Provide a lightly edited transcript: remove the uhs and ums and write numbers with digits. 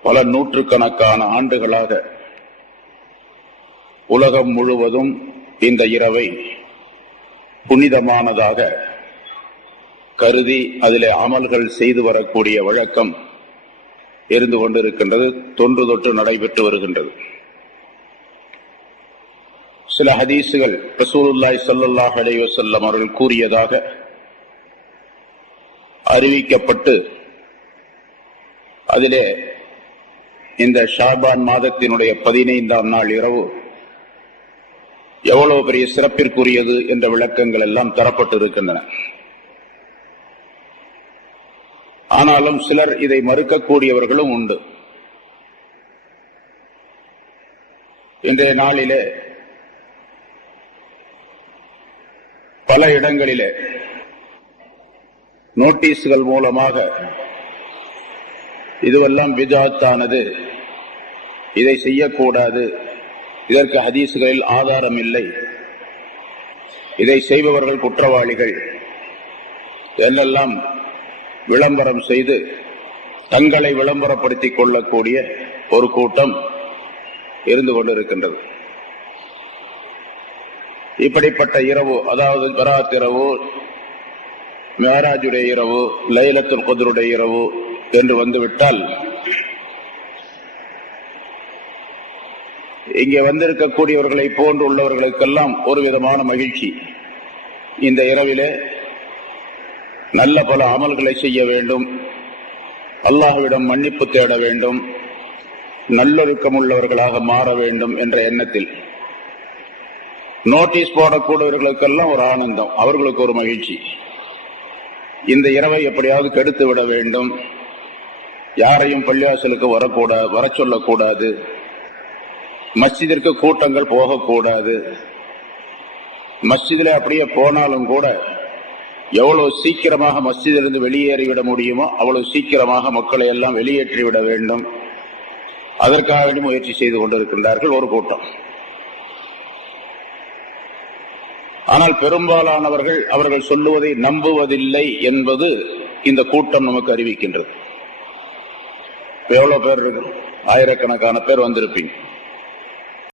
பல நூற்றுக்கணக்கான ஆண்டுகளாக உலகம் முழுவதும் இந்த இரவை புனிதமானதாக கருதி அதிலே அமல்கள் செய்து வரக்கூடிய வழக்கம் இருந்து கொண்டிருக்கின்றது, தொன்று தொட்டு நடைபெற்று வருகின்றது. சில ஹதீசுகள் ரசூலுல்லாஹி ஸல்லல்லாஹு அலைஹி வஸல்லம் அவர்கள் கூறியதாக அறிவிக்கப்பட்டு அதிலே இந்த ஷாபான் மாதத்தினுடைய 15ஆம் நாள் இரவு எவ்வளவு பெரிய சிறப்பிற்குரியது என்ற விளக்கங்கள் எல்லாம் தரப்பட்டு இருக்கின்றன. ஆனாலும் சிலர் இதை மறுக்கக்கூடியவர்களும் உண்டு. இன்றைய நாளிலே பல இடங்களிலே நோட்டீஸ்கள் மூலமாக இதுவெல்லாம் பித்அத்தானது, இதை செய்யக்கூடாது, இதற்கு ஹதீஸ்களில் ஆதாரம் இல்லை, இதை செய்பவர்கள் குற்றவாளிகள் என்றெல்லாம் விளம்பரம் செய்து தங்களை விளம்பரப்படுத்திக் கொள்ளக்கூடிய ஒரு கூட்டம் இருந்து கொண்டிருக்கின்றது. இப்படிப்பட்ட இரவு, அதாவது பராத் இரவு, மிஅராஜுடைய இரவு, லைலத்துல் கத்ருடைய இரவு என்று வந்துவிட்டால் இங்கே வந்திருக்கக்கூடியவர்களை போன்று உள்ளவர்களுக்கெல்லாம் ஒரு விதமான மகிழ்ச்சி. இந்த இரவிலே நல்ல பல அமல்களை செய்ய வேண்டும், அல்லாஹ்விடம் மன்னிப்பு தேட வேண்டும், நல்லொழுக்கம் உள்ளவர்களாக மாற வேண்டும் என்ற எண்ணத்தில் நோட்டீஸ் போடக்கூடியவர்களுக்கெல்லாம் ஒரு ஆனந்தம், அவர்களுக்கு ஒரு மகிழ்ச்சி. இந்த இரவை எப்படியாவது கெடுத்து விட வேண்டும், யாரையும் பள்ளிவாசலுக்கு வர சொல்லக்கூடாது, மஸ்ஜிதிற்கு கூட்டங்கள் போகக்கூடாது, மஸ்ஜிதில் அப்படியே போனாலும் கூட எவ்வளவு சீக்கிரமாக மஸ்ஜிதிலிருந்து வெளியேறிவிட முடியுமோ அவ்வளவு சீக்கிரமாக மக்களை எல்லாம் வெளியேற்றிவிட வேண்டும், அதற்காக முயற்சி செய்து கொண்டிருக்கின்றார்கள் ஒரு கூட்டம். ஆனால் பெரும்பாலானவர்கள் அவர்கள் சொல்லுவதை நம்புவதில்லை என்பது இந்த கூட்டம் நமக்கு அறிவிக்கின்றது. எவ்வளவு பேர் இருக்கு? ஆயிரக்கணக்கான பேர் வந்திருப்பீங்க.